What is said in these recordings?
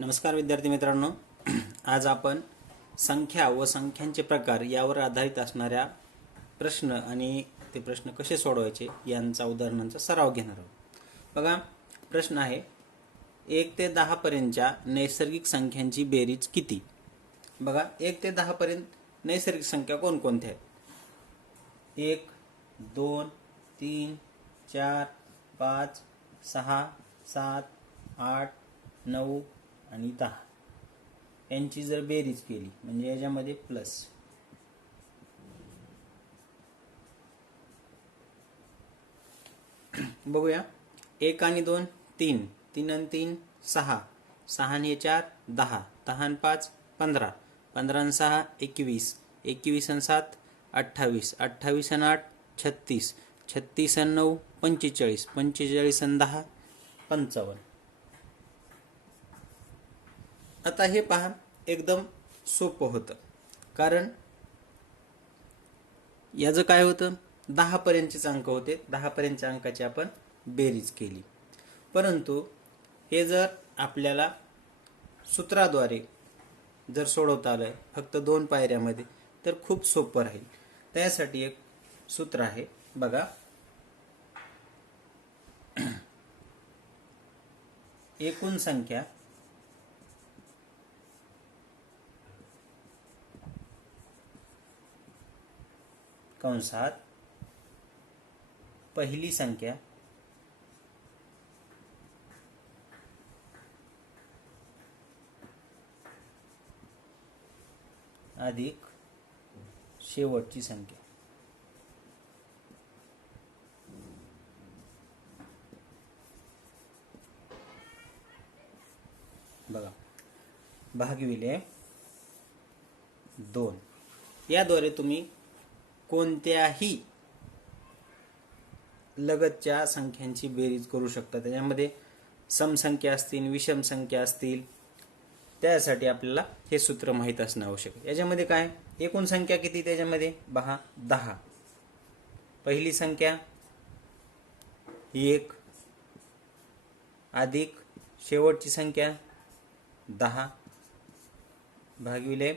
नमस्कार विद्यार्थी मित्रांनो, आज आपण संख्या व संख्यांचे प्रकार यावर आधारित असणाऱ्या प्रश्न आणि ते प्रश्न कसे सोडवायचे यांचा उदाहरणांचा सराव घेणार आहोत। बघा, प्रश्न आहे 1 ते 10 पर्यंतच्या नैसर्गिक संख्यांची बेरीज किती। बघा, 1 ते 10 पर्यंत नैसर्गिक संख्या कोणकोणत्या आहेत? 1 2 3 4 5 6 7 8 9 आणि 10 यांची जर बेरीज केली म्हणजे याच्यामध्ये प्लस बघूया। 1 आणि 2 3, 3 आणि 3 6, 6 आणि 4 10, 10 आणि 5 15, 15 आणि 6 21, 21 आणि 7 28, 28 आणि 8 36, 36 आणि 9 45, 45 आणि 10 55। आता हे पहा, एकदम सोपं होतं, कारण याचं काय होतं, 10 पर्यंतचे अंक होते, 10 पर्यंतच्या अंकाची आपण बेरीज केली। परंतु हे जर आपल्याला सूत्राद्वारे जर सोडवता आलं फक्त 2 पायऱ्यामध्ये तर खूप सोपं राहील। त्यासाठी एक सूत्र आहे, बघा। एकूण संख्या कंसात पहिली संख्या अधिक शेवटची संख्या। बघा, भागिले 2 याद्वारे तुम्ही कोणत्याही लगतच्या संख्यांची बेरीज करू शकता। त्याच्यामध्ये समसंख्या असतील, विषम संख्या असतील, त्यासाठी आपल्याला हे सूत्र माहीत असणं आवश्यक आहे। याच्यामध्ये काय, एकूण संख्या किती, त्याच्यामध्ये 10, पहिली संख्या 1 अधिक शेवटची संख्या 10 भागिले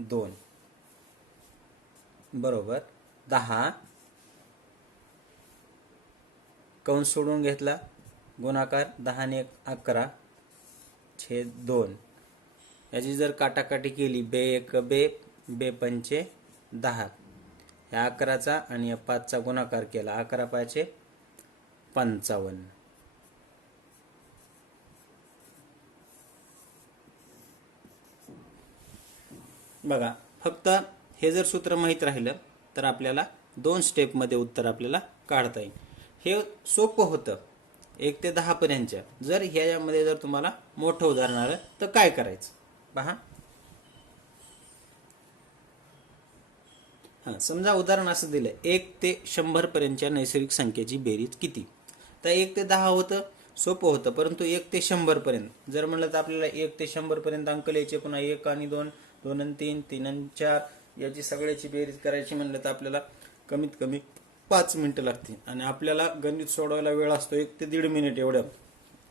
2 बरोबर 10, कंस सोडून घेतला, गुणाकार 10 ने 11 छेद 2। याची जर काटाकाटी केली, बे 1 बे, बे 5 10, ह्या 11चा आणि या 5चा गुणाकार केला, 11 5 55। बघा, फक्त हे जर सूत्र माहीत राहिलं तर आपल्याला 2 स्टेपमध्ये उत्तर आपल्याला काढता येईल। हे सोपं होतं 1 ते 10 पर्यंतच्या। जर ह्याच्यामध्ये जर तुम्हाला मोठं उदाहरण आलं तर काय करायचं, पहा। समजा उदाहरण असं दिलं, 1 ते 100 पर्यंतच्या नैसर्गिक संख्येची बेरीज किती। तर 1 ते 10 होतं, सोपं होतं, परंतु 1 ते 100 पर्यंत जर म्हणलं तर आपल्याला 1 ते 100 पर्यंत अंक लिहायचे, पुन्हा 1 आणि 2, 2 आणि 3, 3 आणि 4 याची सगळ्याची बेरीज करायची म्हणलं तर आपल्याला कमीत कमी 5 मिनिटं लागतील। आणि आपल्याला गणित सोडवायला वेळ असतो 1 ते 1.5 मिनिट, एवढं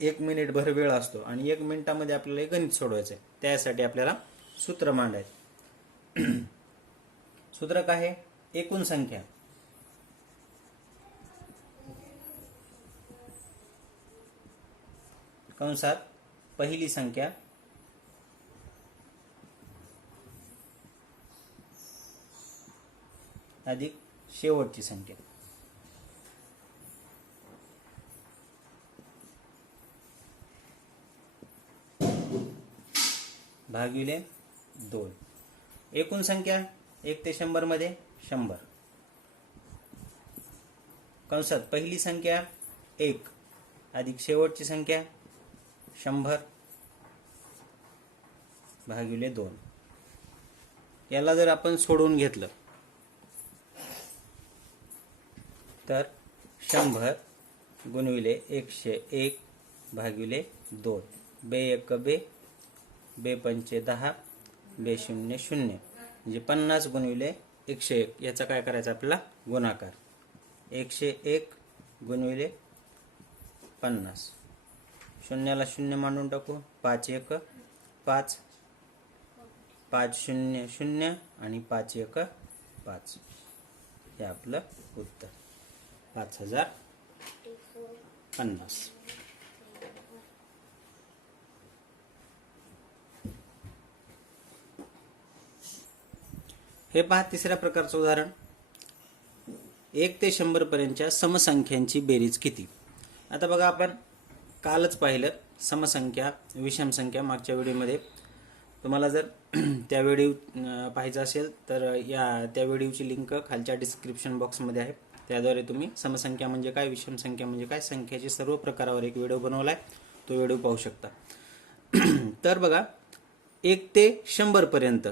1 मिनिट भर वेळ असतो, आणि 1 मिनिटामध्ये आपल्याला हे गणित सोडवायचं आहे। त्यासाठी आपल्याला सूत्र मांडायचं। सूत्र काय आहे, एकूण संख्या कंसात पहिली संख्या अधिक शेवटची संख्या भागिले 2। एकूण संख्या 1 ते 100 मध्ये 100, कंसात पहिली संख्या 1 अधिक शेवटची संख्या 100 भागिले 2। याला जर आपण सोडवून घेतलं तर 100 गुणिले 101 भागिले 2, बे 1 बे, बे 5 10, बे 0 0, म्हणजे 50 गुणिले 101 याचा काय करायचा आपल्याला गुणाकार 101 गुणिले 50 शून्याला शून्य मांडून टाकू. 5 1 5, 5 0 0 आणि 5 1 5. हे आपलं उत्तर 5050. हे पहा तिसऱ्या प्रकारचं उदाहरण. 1 ते 100 पर्यंतच्या समसंख्यांची बेरीज किती. आता बघा, आपण कालच पाहिलं समसंख्या विषम संख्या मागच्या व्हिडिओमध्ये. तुम्हाला जर त्या व्हिडिओ पाहायचा असेल तर त्या व्हिडिओची लिंक खालच्या डिस्क्रिप्शन बॉक्समध्ये आहे. त्याद्वारे तुम्ही समसंख्या म्हणजे काय, विषम संख्या म्हणजे काय, संख्याचे सर्व प्रकारावर एक व्हिडिओ बनवला आहे, तो व्हिडिओ पाहू शकता. तर बघा, 1 ते 100 पर्यंत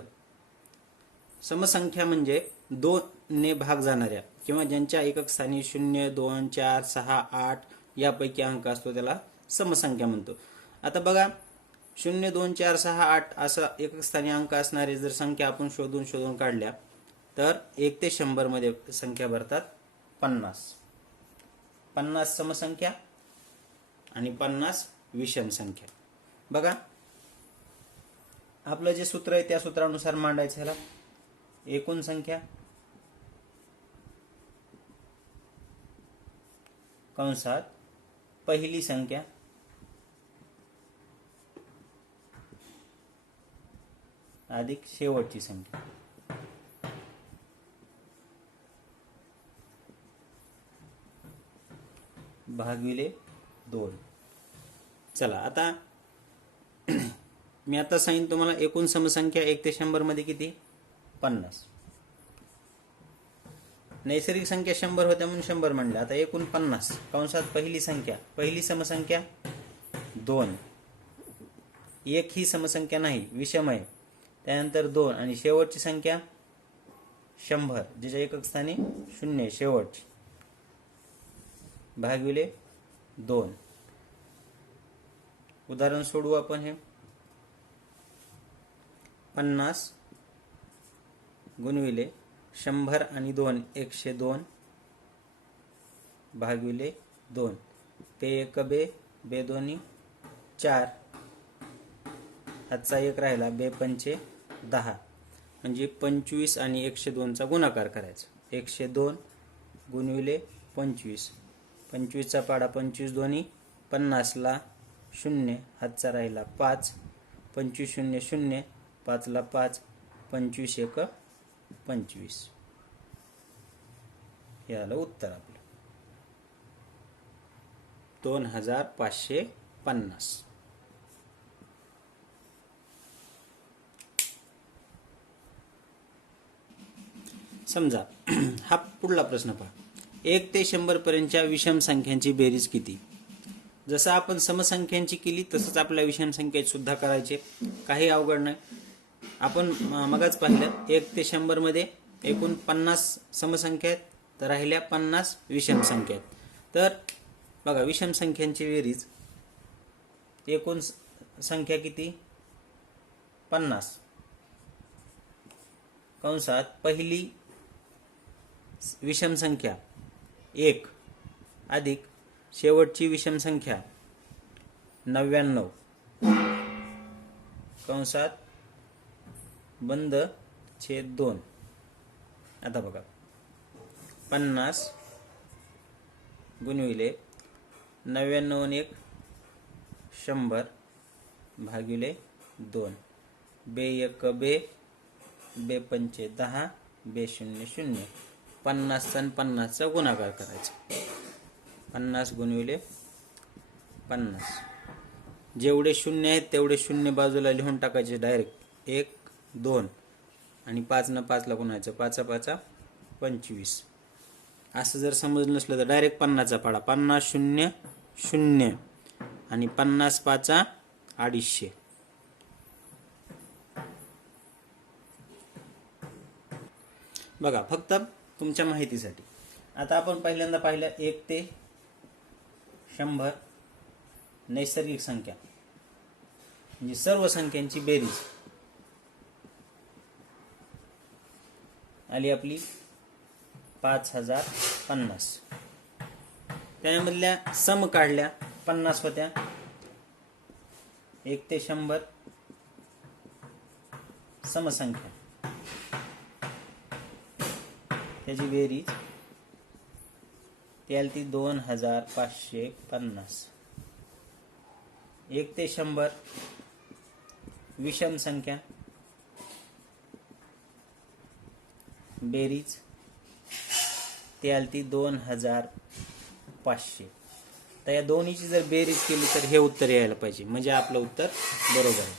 समसंख्या म्हणजे 2 ने भाग जाणाऱ्या किंवा ज्यांच्या एकक स्थानी 0 2 4 6 8 यापैकी अंक असतो त्याला समसंख्या म्हणतो. आता बघा, 0 2 4 6 8 असा एकक स्थानी अंक असणारे जर संख्या आपण शोधून काढल्या तर 1 ते 100 मध्ये संख्या भरतात 50. 50 समसंख्या आणि 50 विषम संख्या. बघा, आपलं जे सूत्र आहे त्या सूत्रानुसार मांडायचं. ह्याला एकूण संख्या कंसात पहिली संख्या अधिक शेवटची संख्या भागिले 2. चला, आता मी आता सांगितलं तुम्हाला एकूण समसंख्या 1 ते 100 मध्ये किती, 50. नैसर्गिक संख्या 100 होत्या म्हणून 100 म्हणलं. आता एकूण 50 कंसात पहिली संख्या, पहिली समसंख्या 2. 1 ही समसंख्या नाही, विषम आहे. त्यानंतर 2 आणि शेवटची संख्या 100 जिच्या एकक स्थानी 0 शेवटची भागिले 2. उदाहरण सोडवू आपण. हे 50 गुणविले 100 आणि 2 102 भागिले 2. पे 1 बे, बे 2 4, हातचा 1 राहिला, बे 5 10. म्हणजे 25 आणि 102 चा गुणाकार करायचा. 102 गुणविले 25. 25 चा पाडा 25 दोन्ही 50 ला 0, हातचा राहिला 5. 25 0 0, 5 ला 5, 25 1 25. हे आलं उत्तर आपलं 2550. समजा हा पुढला प्रश्न पहा. 1 ते 100 पर्यंतच्या विषम संख्यांची बेरीज किती. जसं आपण समसंख्यांची केली तसंच आपल्या विषम संख्येत सुद्धा करायचे, काही अवघड नाही. आपण मगाच पाहिलं 1 ते 100 मध्ये एकूण 50 समसंख्या आहेत, तर राहिल्या 50 विषम संख्या आहेत. तर बघा, विषम संख्यांची बेरीज एकूण संख्या किती, 50 कंसात पहिली विषम संख्या 1 अधिक शेवटची विषम संख्या 99 कंसात बंद छेद 2. आता बघा, 50 गुणविले 99 आणि 1 100 भागिले 2. बे 1 बे, बे 5 10, बे 0 0. 50 आणि 50 चा गुणाकार करायचा. 50 गुणविले 50. जेवढे शून्य आहेत तेवढे शून्य बाजूला लिहून टाकायचे डायरेक्ट. 1 2 आणि 5 न 5 ला गुणायचं. 5 5 25. असं जर समजलं नसलं तर डायरेक्ट 50 चा पाडा. 50 0 0 आणि 50 5 250. बघा, फक्त तुमच्या माहितीसाठी. आता आपण पहिल्यांदा पाहिलं 1 ते 100 नैसर्गिक संख्या म्हणजे सर्व संख्यांची बेरीज आली आपली 5050. त्यामधल्या सम काढल्या 50 होत्या 1 ते 100 समसंख्या, त्याची बेरीज ती आली ती 2550. 1 ते 100 विषम संख्या, बेरीज ती आली ती 2500. तर या दोन्हीची जर बेरीज केली तर हे उत्तर यायला पाहिजे, म्हणजे आपलं उत्तर बरोबर आहे.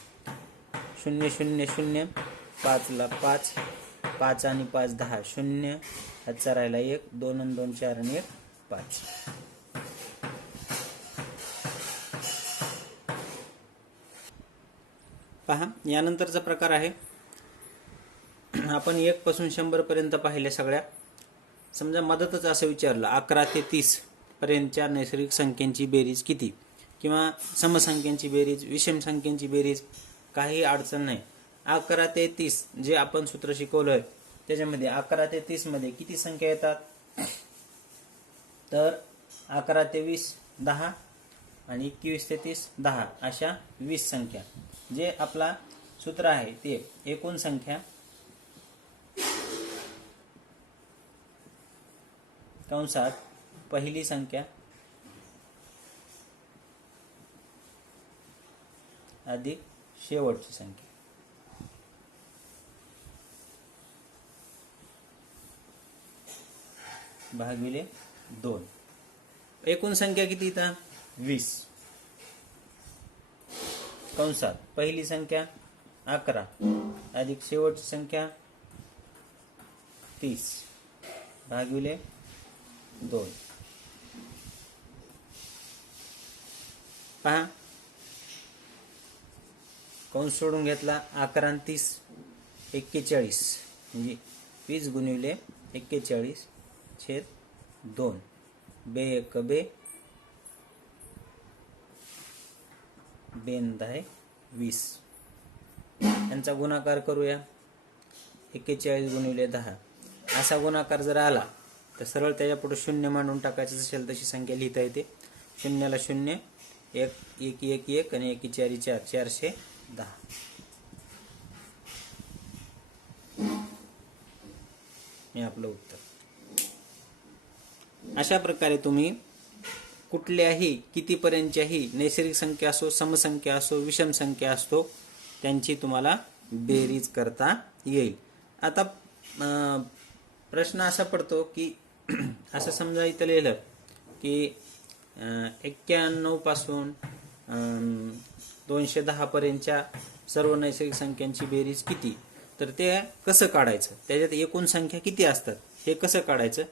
0 0 0, 5 ला 5, 5 आणि 5 10, 0 हातचा राहिला 1, 2 आणि 2 4 आणि 1 5. पहा, यानंतरचा प्रकार आहे, आपण 1 पासून 100 पर्यंत पाहिले सगळ्या. समजा मदतच असं विचारलं 11 ते 30 पर्यंतच्या नैसर्गिक संख्यांची बेरीज किती, किंवा समसंख्यांची बेरीज, विषम संख्यांची बेरीज, काही अडचण नाही. 11 ते 30 जे आपण सूत्र शिकवलंय त्याच्यामध्ये 11 ते 30 मध्ये किती संख्या येतात, तर 11 ते 20 10 आणि 21 ते 30 10, अशा 20 संख्या. जे आपला सूत्र आहे ते एकूण संख्या कंसात पहिली संख्या अधिक शेवटची संख्या भागिले 2. एकूण संख्या किती येतात, 20. कंसात पहिली संख्या 11 अधिक शेवटची संख्या 30 भागिले 2. पहा, कंस सोडून घेतला, 11 आणि 30 41, म्हणजे 20 गुणिले 41 छेद 2, बे एक बे, बेन 10 20. यांचा गुणाकार करूया. 41 गुणिले 10 असा गुणाकार जर आला तर सरळ त्याच्या पुढे 0 मांडून टाकायचं, असेल तशी संख्या लिहिता येते. 0 ला 0, 1 1 1 1 आणि 1 4 4, 410. हे आपलं उत्तर. अशा प्रकारे तुम्ही कुठल्याही कितीपर्यंतच्याही नैसर्गिक संख्या असो, समसंख्या असो, विषम संख्या असतो, त्यांची तुम्हाला बेरीज करता येईल. आता प्रश्न असा पडतो की असं समजा इथं लिहिलं की 91 पासून 210 पर्यंतच्या सर्व नैसर्गिक संख्यांची बेरीज किती, तर ते कसं काढायचं, त्याच्यात एकूण संख्या किती असतात हे कसं काढायचं,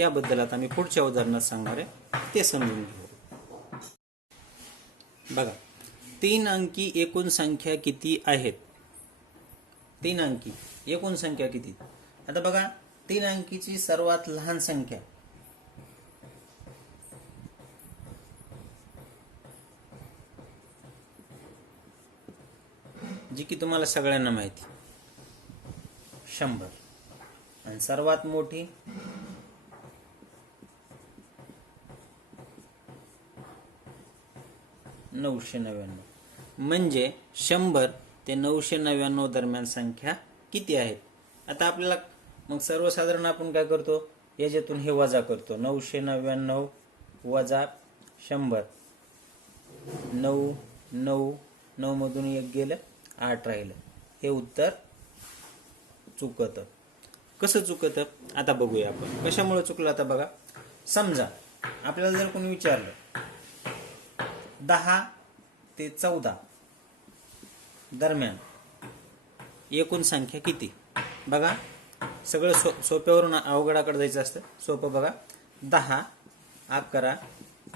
याबद्दल आता मी पुढच्या उदाहरणात सांगणार आहे, ते समजून घेऊ. बघा, 3 अंकी एकूण संख्या किती आहेत. 3 अंकी एकूण संख्या किती. आता बघा, 3 अंकीची सर्वात लहान संख्या जी की तुम्हाला सगळ्यांना माहिती 100, आणि सर्वात मोठी 999. म्हणजे 100 ते 999 दरम्यान संख्या किती आहेत. आता आपल्याला मग सर्वसाधारण आपण काय करतो, याच्यातून हे वजा करतो. 999 वजा 100, 9 9 9 मधून 1 गेलं, 8 राहिलं. हे उत्तर चुकतं. कसं चुकतं आता बघूया आपण. कशामुळे चुकलं आता बघा. समजा आपल्याला जर कोणी विचारलं 10 ते 14 दरम्यान एकूण संख्या किती. बघा, सगळं सोप्यावरून अवघडाकडे जायचं असतं. सोपं बघा, 10 11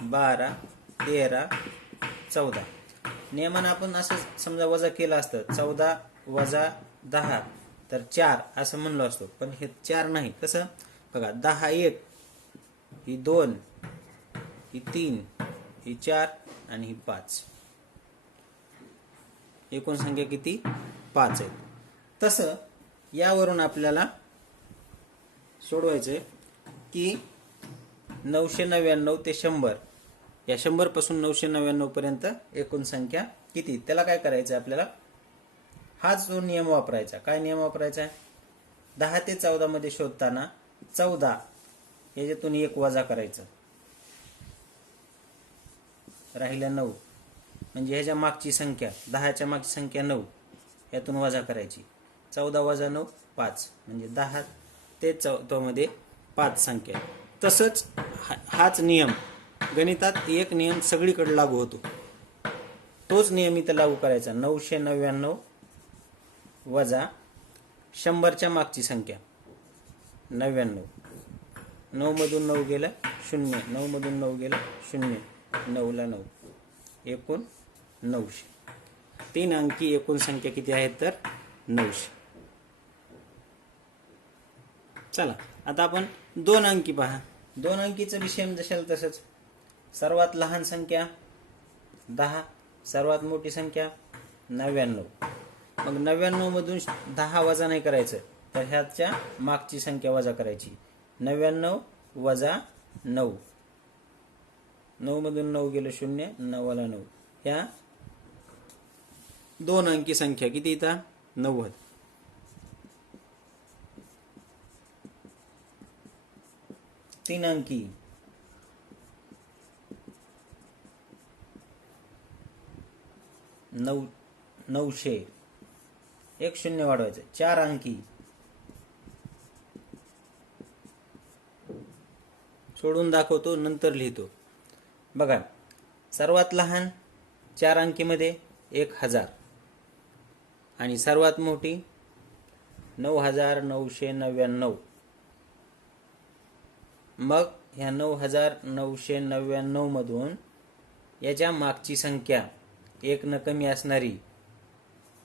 12 13 14. नियमानं आपण असं समजा वजा केलं असतं, 14 वजा 10 तर 4 असं म्हणलो असतो, पण हे 4 नाही. कसं बघा, 10 1, ही 2, ही 3, ही 4 आणि ही 5. एकूण संख्या किती, 5 आहे. तसं यावरून आपल्याला सोडवायचंय की 999 ते 100 या 100 पासून 999 पर्यंत एकूण संख्या किती, त्याला काय करायचं आपल्याला, हाच जो नियम वापरायचा. काय नियम वापरायचा आहे, 10 ते 14 मध्ये शोधताना 14 याच्यातून 1 वजा करायचं, राहिलं 9, म्हणजे ह्याच्या मागची संख्या 10च्या मागची संख्या 9, यातून वजा करायची. 14 वजा 9 5, म्हणजे 10 ते 14 मध्ये 5 संख्या. तसंच हाच नियम गणितात एक नियम सगळीकडे लागू होतो. तोच नियम इथं लागू करायचा. 999 वजा 100च्या मागची संख्या 99. 9 मधून 9 गेलं 0, 9 मधून 9 गेलं 0, 9 ला 9, एकूण 900. 3 अंकी एकूण संख्या किती आहेत तर 900. चला आता आपण 2 अंकी पहा. 2 अंकीचं विषय जशाल तसंच. सर्वात लहान संख्या 10, सर्वात मोठी संख्या 99. मग 99 मधून 10 वजा नाही करायचं, तर ह्याच्या मागची संख्या वजा करायची. 99 वजा 9, 9 मधून 9 गेलं 0, 9 ला 9, ह्या 2 अंकी संख्या किती येतात 90. 3 अंकी 900, एक 0 वाढवायचं. 4 अंकी सोडून दाखवतो, नंतर लिहितो. बघा, सर्वात लहान 4 अंकीमध्ये 1000 आणि सर्वात मोठी 9999. मग ह्या 9999 मधून याच्या मागची संख्या 1 न कमी असणारी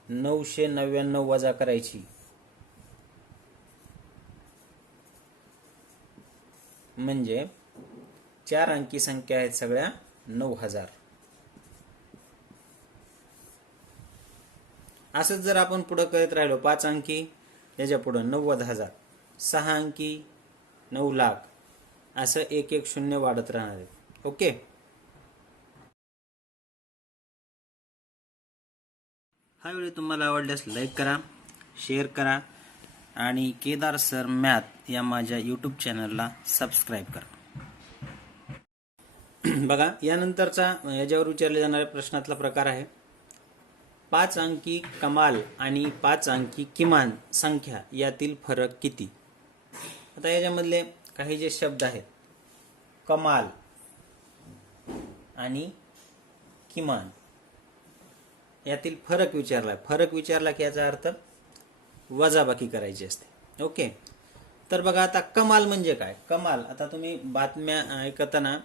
999 वजा करायची, म्हणजे 4 अंकी संख्या आहेत सगळ्या 9000. असंच जर आपण पुढे करत राहिलो, 5 अंकी याच्या पुढे 90,000, 6 अंकी 9 लाख, असं 1 0 वाढत राहणार आहे. ओके. हा व्हिडिओ तुम्हाला आवडल्यास लाईक करा, शेअर करा आणि केदार सर मॅथ या माझ्या यूट्यूब चॅनलला सबस्क्राईब करा. बघा, यानंतरचा याच्यावर विचारले जाणाऱ्या प्रश्नातला प्रकार आहे 5 अंकी कमाल आणि 5 अंकी किमान संख्या यातील फरक किती. आता याच्यामधले काही जे शब्द आहेत, कमाल आणि किमान, यातील फरक विचारला. फरक विचारला की याचा अर्थ वजाबाकी करायची असते. ओके. तर बघा, आता कमाल म्हणजे काय. कमाल, आता तुम्ही बातम्या ऐकताना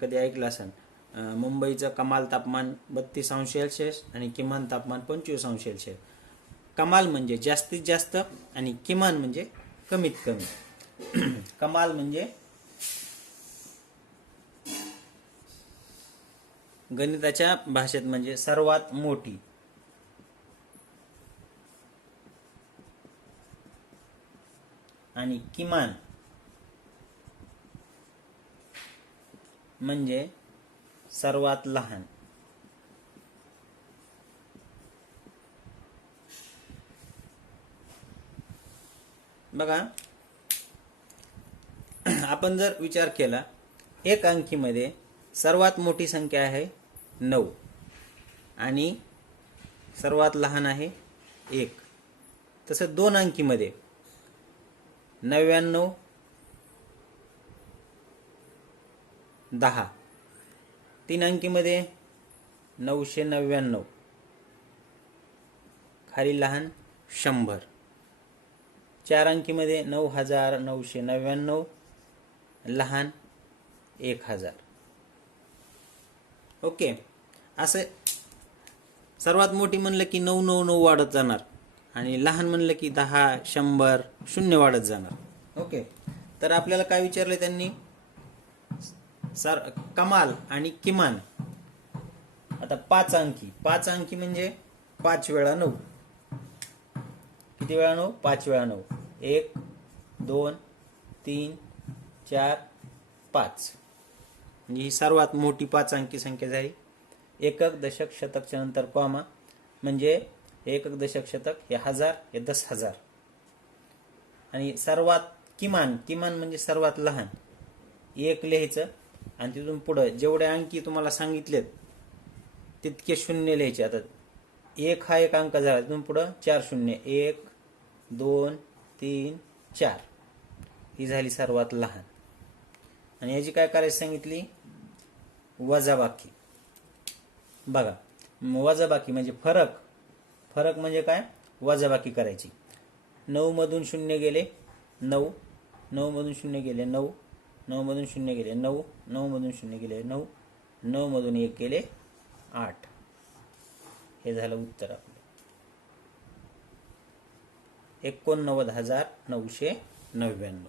कधी ऐकलं असेल, मुंबईचं कमाल तापमान 32 अंश सेल्सिअस आणि किमान तापमान 25 अंश सेल्सिअस. कमाल म्हणजे जास्तीत जास्त आणि किमान म्हणजे कमीत कमी. कमाल म्हणजे गणिताच्या भाषेत म्हणजे सर्वात मोठी, आणि किमान म्हणजे सर्वात लहान. बघा, आपण जर विचार केला, 1 अंकीमध्ये सर्वात मोठी संख्या आहे 9 आणि सर्वात लहान आहे 1. तसं 2 अंकीमध्ये 99 10. 3 अंकीमध्ये 999, खाली लहान 100. 4 अंकीमध्ये 9999, लहान 1000. ओके. असं सर्वात मोठी म्हणलं की 999 वाढत जाणार आणि लहान म्हणलं की 10 100 0 वाढत जाणार. ओके. तर आपल्याला काय विचारलं त्यांनी, कमाल आणि किमान. आता 5 अंकी म्हणजे 5 वेळा 9. किती वेळा 9? 5 वेळा 9. 1 2 3 4 5. म्हणजे ही सर्वात मोठी 5 अंकी संख्या झाली. एकक, दशक, शतकच्या नंतर कॉमा, म्हणजे एकक, दशक, शतक हे 1000, हे 10,000. आणि सर्वात किमान, किमान म्हणजे सर्वात लहान, एक लिहायचं आणि तिथून पुढं जेवढे अंकी तुम्हाला सांगितलेत तितके शून्य लिहायचे. आता एक हा एक अंक झाला, तिथून पुढं 4 शून्य, 1 2 3 4, ही झाली सर्वात लहान. आणि याची काय करायची सांगितली, वजाबाकी. बघा, वजाबाकी म्हणजे फरक, फरक म्हणजे काय, वजाबाकी करायची. 9 मधून 0 गेले 9, 9 मधून 0 गेले 9, 9 मधून 0 गेले 9, 9 मधून 0 गेले 9, 9 मधून 1 गेले 8. हे झालं उत्तर आपलं 89,999.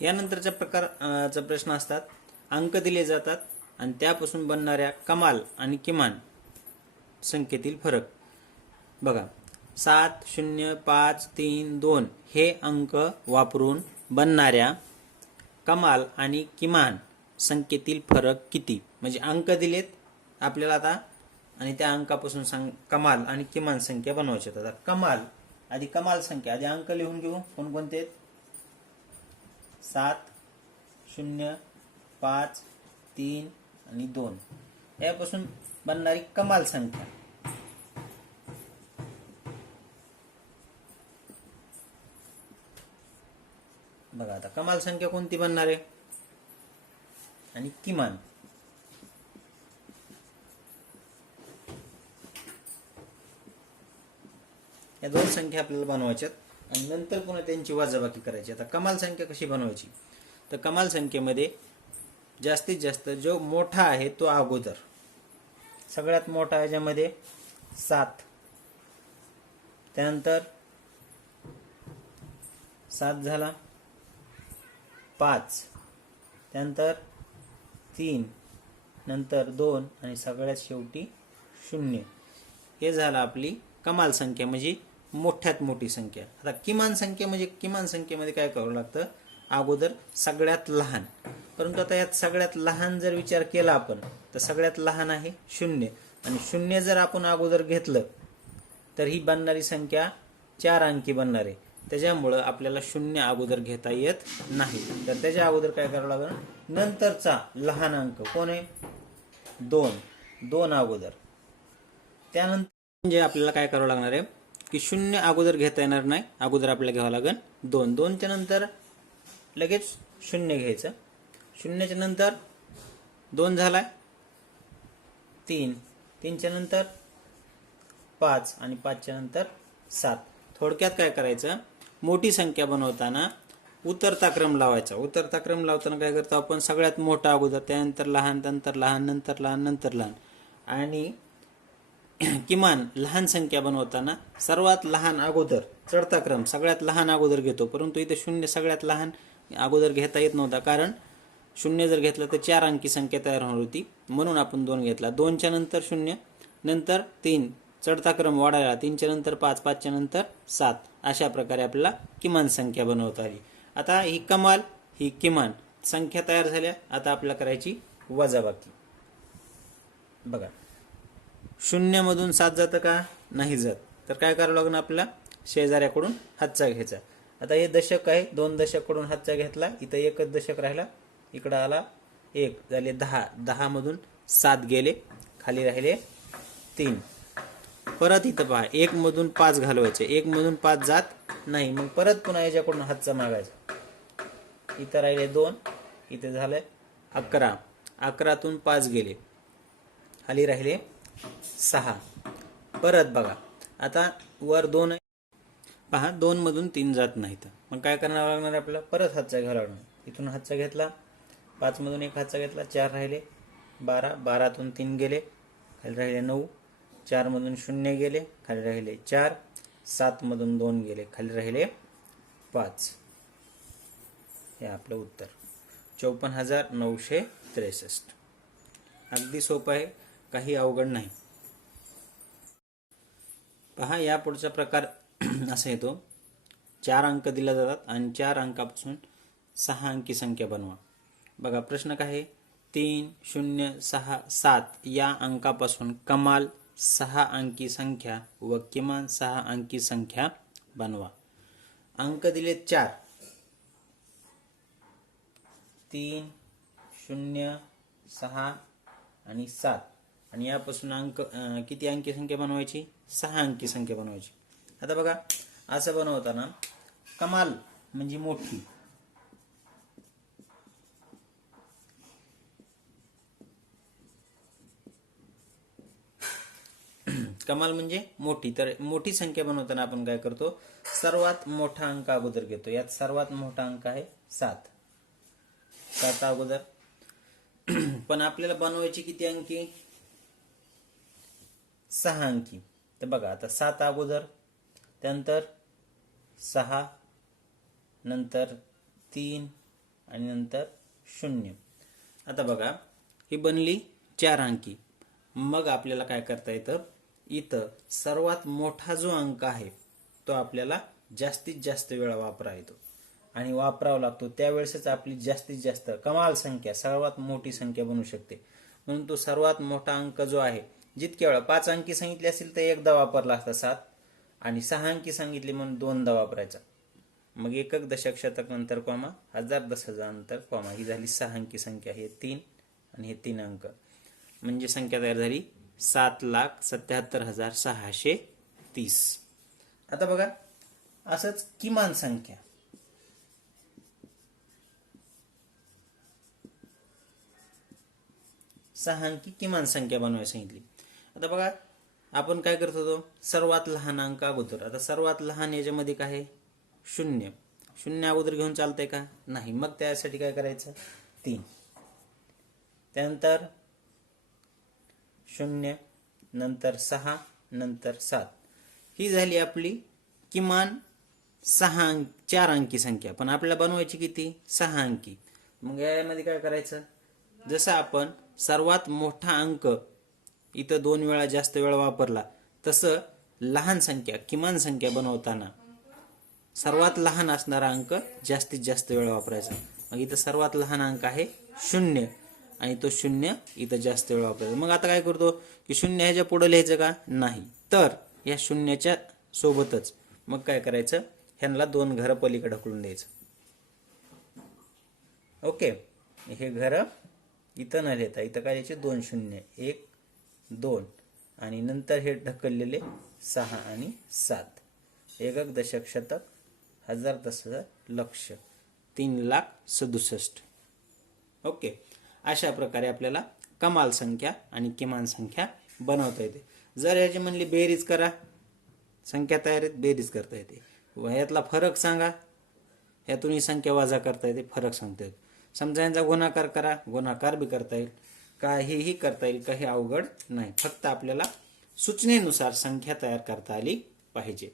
यानंतरच्या प्रकारचा प्रश्न असतात, अंक दिले जातात आणि त्यापासून बनणाऱ्या कमाल आणि किमान संख्येतील फरक. बघा, 7 0 5 3 2 हे अंक वापरून बनणाऱ्या कमाल आणि किमान संख्येतील फरक किती. म्हणजे अंक दिलेत आपल्याला आता आणि त्या अंकापासून कमाल आणि किमान संख्या बनवायची. आता कमाल, आधी कमाल संख्या, आधी अंक लिहून घेऊ. कोणकोणते, 7 0 5 3 आणि 2, यापासून बनणारी कमाल संख्या. बघा, आता कमाल संख्या कोणती बनणार आहे आणि किमान. या दोन संख्या आपल्याला बनवायच्यात आणि नंतर पुन्हा त्यांची वजाबाकी करायची. आता कमाल संख्या कशी बनवायची, तर कमाल संख्येमध्ये जास्तीत जास्त जो मोठा आहे तो अगोदर. सगळ्यात मोठा याच्यामध्ये 7, त्यानंतर 7 झाला, 5, त्यानंतर 3, नंतर 2 आणि सगळ्यात शेवटी 0. हे झालं आपली कमाल संख्या, म्हणजे मोठ्यात मोठी संख्या. आता किमान संख्या म्हणजे किमान संख्येमध्ये काय करावं लागतं, अगोदर सगळ्यात लहान. परंतु आता यात सगळ्यात लहान जर विचार केला आपण तर सगळ्यात लहान आहे 0, आणि 0 जर आपण अगोदर घेतलं तर ही बनणारी संख्या 4 अंकी बनणार आहे. त्याच्यामुळं आपल्याला 0 अगोदर घेता येत नाही. तर त्याच्या अगोदर काय करावं लागेल, नंतरचा लहान अंक कोण आहे, 2, 2 अगोदर. त्यानंतर म्हणजे आपल्याला काय करावं लागणार आहे की 0 अगोदर घेता येणार नाही, अगोदर आपल्याला घ्यावं लागेल 2, 2च्या नंतर लगेच 0 घ्यायचं, 0च्या नंतर 2 झालाय, 3, 3च्या नंतर 5 आणि 5च्या नंतर 7. थोडक्यात काय करायचं, मोठी संख्या बनवताना उतरता क्रम लावायचा. उतरता क्रम लावताना काय करतो आपण, सगळ्यात मोठा अगोदर, त्यानंतर लहान, नंतर लहान, नंतर लहान, नंतर लहान. आणि किमान लहान संख्या बनवताना सर्वात लहान अगोदर, चढता क्रम सगळ्यात लहान अगोदर घेतो. परंतु इथे 0 सगळ्यात लहान अगोदर घेता येत नव्हता, कारण 0 जर घेतलं तर 4 अंकी संख्या तयार होणार होती, म्हणून आपण 2 घेतला. 2च्या नंतर 0, नंतर 3, चढता क्रम वाढायला, 3च्या नंतर 5, 5च्या नंतर 7. अशा प्रकारे आपल्याला किमान संख्या बनवता आली. आता ही कमाल, ही किमान संख्या तयार झाल्या. आता आपल्याला करायची वजाबाकी. बघा, 0 मधून 7 जातं का, नाही जात. तर काय करावं लागेल आपल्याला, शेजाऱ्याकडून हातचा घ्यायचा. आता हे दशक आहे, 2 दशककडून हातचा घेतला, इथं एकच दशक राहिला, इकडं आला 1, झाले 10, 10 मधून 7 गेले, खाली राहिले 3. परत इथं पहा, 1 मधून 5 घालवायचे, 1 मधून 5 जात नाही, मग परत पुन्हा याच्याकडून हातचा मागायचा. इथं राहिले 2, इथे झाले 11, 11तून 5 गेले, खाली राहिले 6. परत बघा, आता वर 2 आहे पहा, 2 मधून 3 जात नाहीत, मग काय करावं लागणार आपल्याला, परत हातचा घ्यावा लागणार. इथून हातचा घेतला, 5 मधून 1 हातचा घेतला, 4 राहिले, 12, 12तून 3 गेले, खाली राहिले 9, 4 मधून 0 गेले, खाली राहिले 4, 7 मधून 2 गेले, खाली राहिले 5. हे आपलं उत्तर 54,963. अगदी सोपं आहे, काही अवघड नाही. पहा, या पुढचा प्रकार असा येतो, 4 अंक दिले जातात आणि 4 अंकापासून 6 अंकी संख्या बनवा. बघा प्रश्न काय आहे, 3, 0, 6, 7 या अंकापासून कमाल 6 अंकी संख्या व किमान 6 अंकी संख्या बनवा. अंक दिलेत 4, 3, 0, 6 आणि 7 आणि यापासून अंक किती अंकी संख्या बनवायची, 6 अंकी संख्या बनवायची. आता बघा असं बनवताना कमाल म्हणजे मोठी, कमाल म्हणजे मोठी. तर मोठी संख्या बनवताना आपण काय करतो, सर्वात मोठा अंक अगोदर घेतो. यात सर्वात मोठा अंक आहे 7, 7 अगोदर. पण आपल्याला बनवायची किती अंकी, 6 अंकी. तर बघा आता 7 अगोदर, त्यानंतर 6, नंतर 3 आणि नंतर 0. आता बघा ही बनली 4 अंकी. मग आपल्याला काय करता येतं, इथं सर्वात मोठा जो अंक आहे तो आपल्याला जास्तीत जास्त वेळा वापरा येतो आणि वापरावा लागतो. त्यावेळेसच आपली जास्तीत जास्त कमाल संख्या, सर्वात मोठी संख्या बनू शकते. म्हणून तो सर्वात मोठा अंक जो आहे, जितक्या वेळा 5 अंकी सांगितले असेल तर एकदा वापरला असता 7, आणि 6 अंकी सांगितले म्हणून 2दा वापरायचा. मग एकक, दशक, शतक, नंतर कॉमा, हजार, 10,000 नंतर कॉमा. ही झाली 6 अंकी संख्या. हे 3 आणि हे 3 अंक म्हणजे संख्या तयार झाली 7,77,630. आता बघा असंच किमान संख्या, सहा अंकी किमान संख्या बनवायला सांगितली. आता बघा आपण काय करत होतो, सर्वात लहान अंक अगोदर. आता सर्वात लहान याच्यामध्ये काय आहे, 0. 0 अगोदर घेऊन चालतंय का, नाही. मग त्यासाठी काय करायचं, 3, त्यानंतर 0, नंतर 6, नंतर 7. ही झाली आपली किमान 4 अंकी संख्या. पण आपल्याला बनवायची किती, 6 अंकी. मग यामध्ये काय करायचं, जसं आपण सर्वात मोठा अंक इथं 2 वेळा जास्त वेळा वापरला, तसं लहान संख्या, किमान संख्या बनवताना सर्वात लहान असणारा अंक जास्तीत जास्त वेळा वापरायचा. मग इथं सर्वात लहान अंक आहे 0 आणि तो 0 इथं जास्त वेळा वापरायचा. मग आता काय करतो की 0 ह्याच्या पुढे लिहायचं का, नाही. तर या 0च्या सोबतच मग काय करायचं, ह्यांना 2 घरं पलीकडे ढकलून द्यायचं. ओके, हे घर इथं न लिहिता इथं काय याचे 2 0, 1, 2 आणि नंतर हे ढकललेले 6 आणि 7. एकक, दशक, शतक, हजार, 10,000, लक्ष, 3,67,000. ओके, अशा प्रकारे आपल्याला कमाल संख्या आणि किमान संख्या बनवता येते. जर याची म्हणली बेरीज करा, संख्या तयार आहेत, बेरीज करता येते. ह्यातला फरक सांगा, ह्यातून ही संख्या वजा करता येते, फरक सांगता येतो. समजा यांचा गुणाकार करा, गुणाकार बी करता येईल, काहीही करता येईल, काही अवघड नाही. फक्त आपल्याला सूचनेनुसार संख्या तयार करता आली पाहिजे.